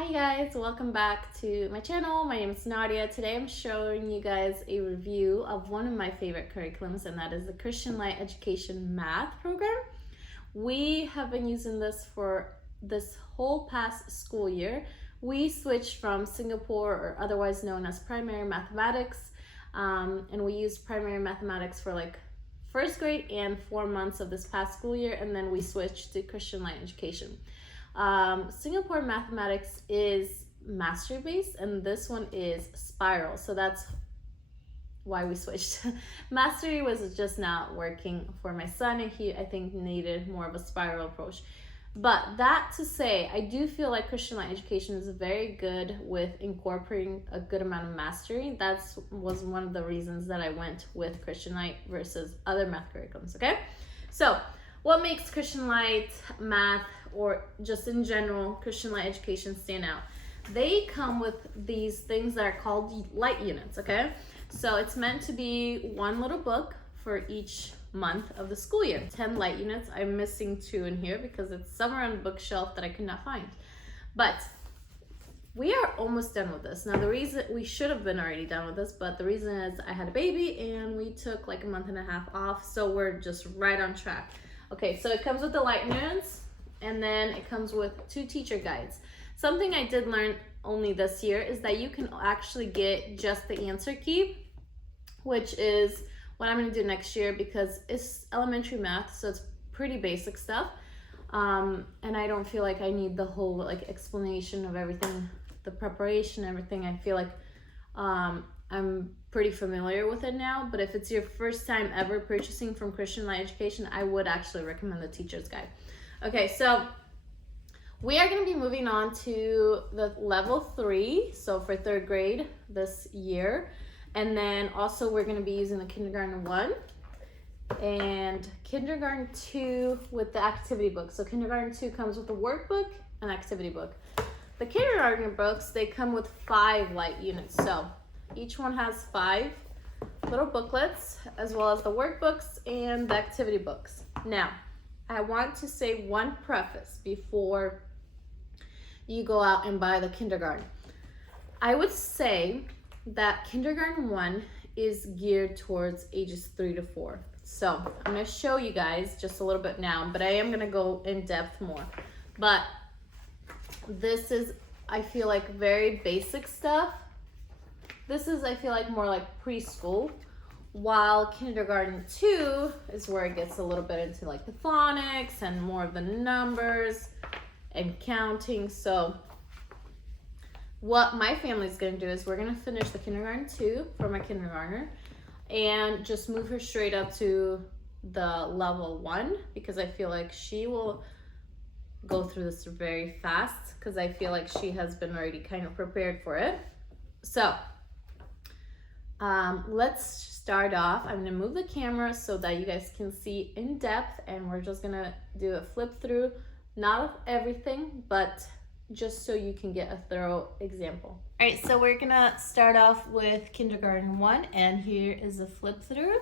Hi guys, welcome back to my channel. My name is Nadia. Today I'm showing you guys a review of one of my favorite curriculums, and that is the Christian Light Education Math program. We have been using this for this whole past school year. We switched from Singapore, or otherwise known as primary mathematics, and we used primary mathematics for like first grade and 4 months of this past school year, and then we switched to Christian Light Education. Singapore mathematics is mastery based and this one is spiral, so that's why we switched. Mastery was just not working for my son, and he I think needed more of a spiral approach. But that to say, I do feel like Christian Light Education is very good with incorporating a good amount of mastery. That was one of the reasons that I went with Christian Light versus other math curriculums. Okay, so what makes Christian Light math, or just in general Christian Light Education, stand out? They come with these things that are called light units. Okay, so it's meant to be one little book for each month of the school year. 10 light units. I'm missing 2 in here because it's somewhere on the bookshelf that I could not find. But we are almost done with this. Now the reason we should have been already done with this, but the reason is I had a baby and we took like a month and a half off, so we're just right on track. Okay, so it comes with the light units, and then it comes with 2 teacher guides. Something I did learn only this year is that you can actually get just the answer key, which is what I'm gonna do next year because it's elementary math, so it's pretty basic stuff. And I don't feel like I need the whole like explanation of everything, the preparation, everything. I feel like I'm pretty familiar with it now, but if it's your first time ever purchasing from Christian Light Education, I would actually recommend the teacher's guide. Okay, so we are going to be moving on to the level 3, so for 3rd grade this year, and then also we're going to be using the kindergarten 1 and kindergarten 2 with the activity book. So kindergarten 2 comes with a workbook and activity book. The kindergarten books, they come with 5 light units, so each one has 5 little booklets, as well as the workbooks and the activity books. Now, I want to say one preface before you go out and buy the kindergarten. I would say that kindergarten 1 is geared towards ages 3 to 4. So I'm going to show you guys just a little bit now, but I am going to go in depth more. But this is, I feel like, very basic stuff. This is, I feel like, more like preschool, while kindergarten 2 is where it gets a little bit into like the phonics and more of the numbers and counting. So what my family is going to do is we're going to finish the kindergarten 2 for my kindergartner and just move her straight up to the level 1, because I feel like she will go through this very fast, because I feel like she has been already kind of prepared for it. So let's start off. I'm gonna move the camera so that you guys can see in depth, and we're just gonna do a flip through, not of everything, but just so you can get a thorough example. All right, so we're gonna start off with kindergarten 1, and here is a flip through.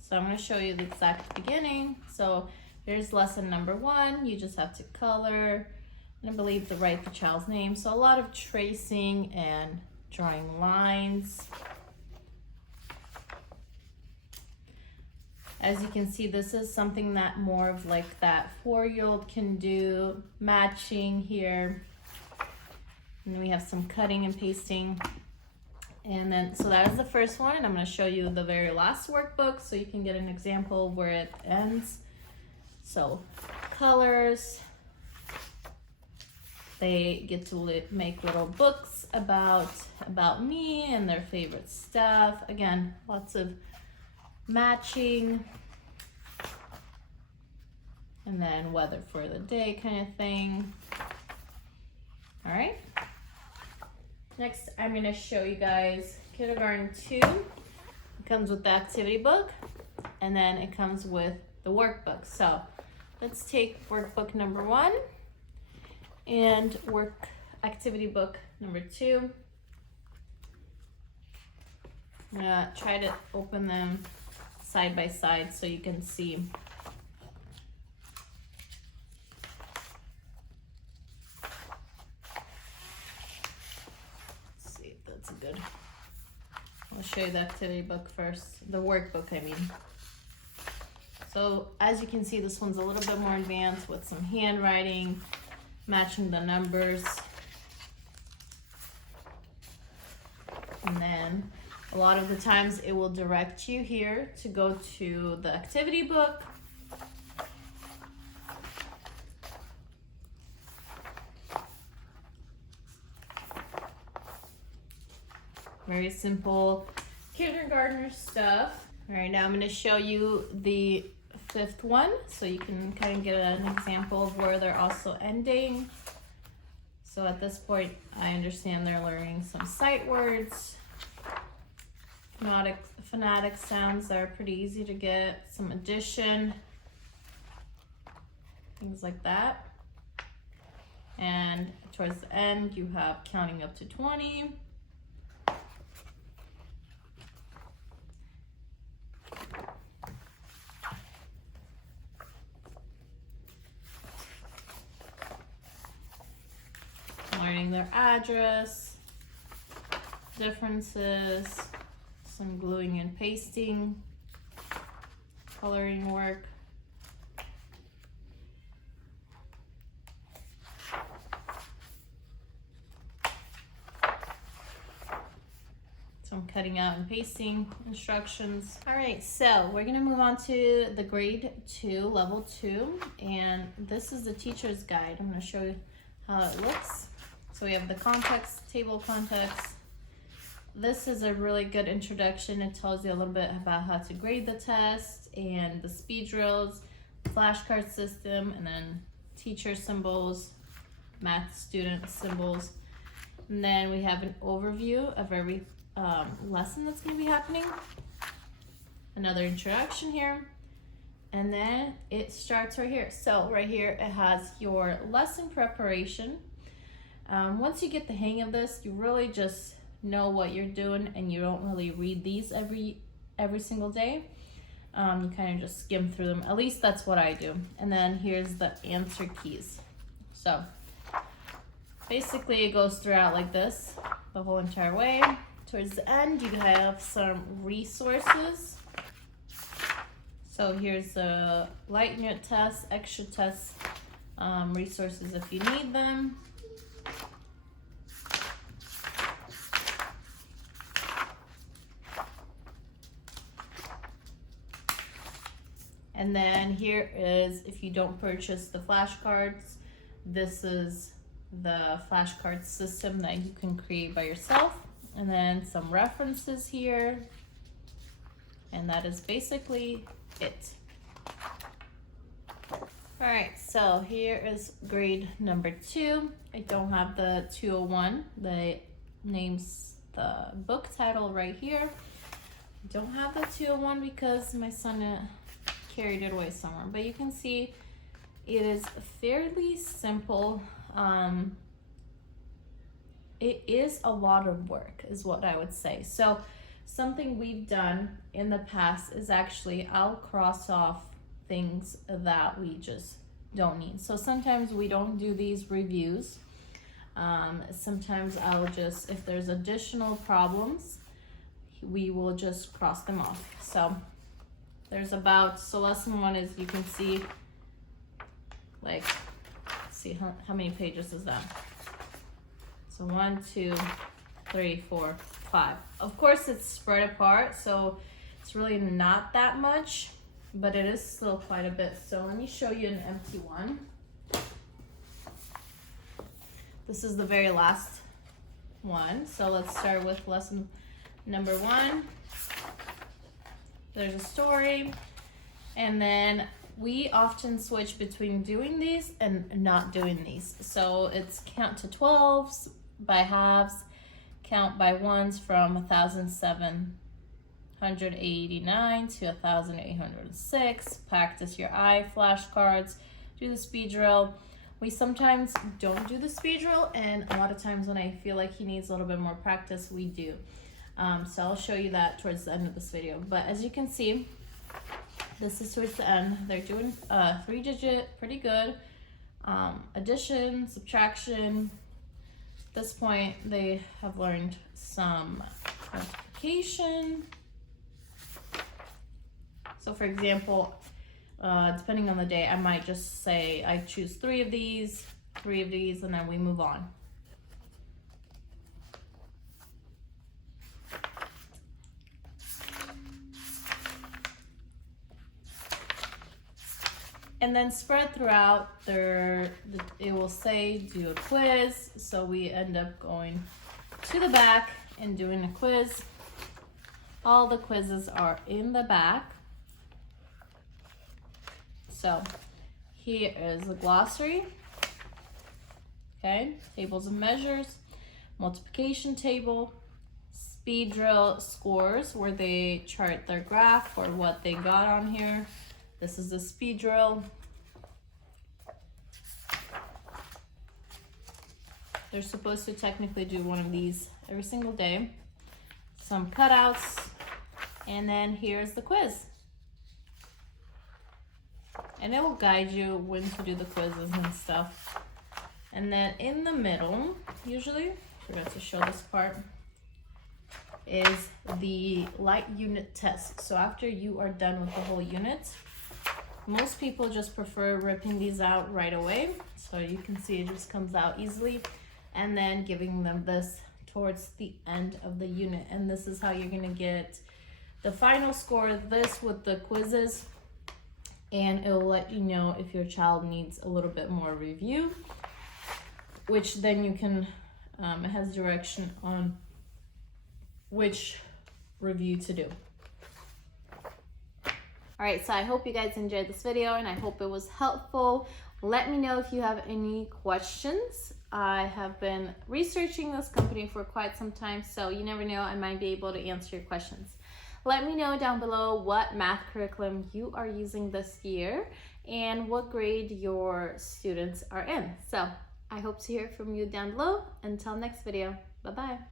So I'm gonna show you the exact beginning. So here's lesson number 1. You just have to color, and I believe to write the child's name. So a lot of tracing and drawing lines. As you can see, this is something that more of like that 4-year-old can do, matching here. And we have some cutting and pasting. And then, so that is the first one, and I'm gonna show you the very last workbook so you can get an example of where it ends. So colors, they get to make little books about me and their favorite stuff. Again, lots of matching, and then weather for the day kind of thing. All right, next I'm going to show you guys kindergarten 2. It comes with the activity book, and then it comes with the workbook. So let's take workbook number 1 and activity book number 2. I'm gonna try to open them side by side so you can see. good. I'll show you the activity book first, the workbook I mean. So as you can see, this one's a little bit more advanced with some handwriting, matching the numbers. And then a lot of the times it will direct you here to go to the activity book. Very simple kindergartner stuff. All right, now I'm going to show you the 5th one so you can kind of get an example of where they're also ending. So at this point, I understand they're learning some sight words, phonetic sounds that are pretty easy to get, some addition, things like that. And towards the end, you have counting up to 20. Learning their address, differences, some gluing and pasting, coloring work. Some cutting out and pasting instructions. All right, so we're gonna move on to the grade 2, level 2, and this is the teacher's guide. I'm gonna show you how it looks. So we have the context, table of context. This is a really good introduction. It tells you a little bit about how to grade the test and the speed drills, flashcard system, and then teacher symbols, math student symbols. And then we have an overview of every lesson that's going to be happening. Another introduction here. And then it starts right here. So right here it has your lesson preparation. Once you get the hang of this, you really just know what you're doing and you don't really read these every single day. You kind of just skim through them. At least that's what I do. And then here's the answer keys. So basically it goes throughout like this the whole entire way. Towards the end, you have some resources. So here's the light unit test, extra test resources if you need them. And then here is, if you don't purchase the flashcards, this is the flashcard system that you can create by yourself. And then some references here. And that is basically it. All right, so here is grade number 2. I don't have the 201. The name's the book title right here. I don't have the 201 because my son carried it away somewhere, but you can see it is fairly simple. It is a lot of work is what I would say. So something we've done in the past is actually I'll cross off things that we just don't need. So sometimes we don't do these reviews. Sometimes I'll just, if there's additional problems, we will just cross them off. So there's about, so lesson 1 is, you can see, like, let's see how many pages is that? So 1, 2, 3, 4, 5. Of course it's spread apart, so it's really not that much, but it is still quite a bit. So let me show you an empty one. This is the very last one. So let's start with lesson number 1. There's a story, and then we often switch between doing these and not doing these. So it's count to 12s by halves, count by ones from 1,789 to 1,806, practice your eye flashcards, do the speed drill. We sometimes don't do the speed drill, and a lot of times when I feel like he needs a little bit more practice, we do. So I'll show you that towards the end of this video. But as you can see, this is towards the end. They're doing 3-digit, pretty good. Addition, subtraction, this point, they have learned some multiplication. So for example, depending on the day, I might just say I choose 3 of these, and then we move on. And then spread throughout, it will say do a quiz. So we end up going to the back and doing a quiz. All the quizzes are in the back. So here is a glossary, okay, tables and measures, multiplication table, speed drill scores where they chart their graph or what they got on here. This is the speed drill. They're supposed to technically do one of these every single day. Some cutouts, and then here's the quiz. And it will guide you when to do the quizzes and stuff. And then in the middle, usually, forgot to show this part, is the light unit test. So after you are done with the whole unit, most people just prefer ripping these out right away. So you can see it just comes out easily. And then giving them this towards the end of the unit. And this is how you're gonna get the final score, this with the quizzes. And it will let you know if your child needs a little bit more review, which then you can, it has direction on which review to do. All right, so I hope you guys enjoyed this video and I hope it was helpful. Let me know if you have any questions. I have been researching this company for quite some time, so you never know, I might be able to answer your questions. Let me know down below what math curriculum you are using this year and what grade your students are in. So I hope to hear from you down below. Until next video, bye-bye.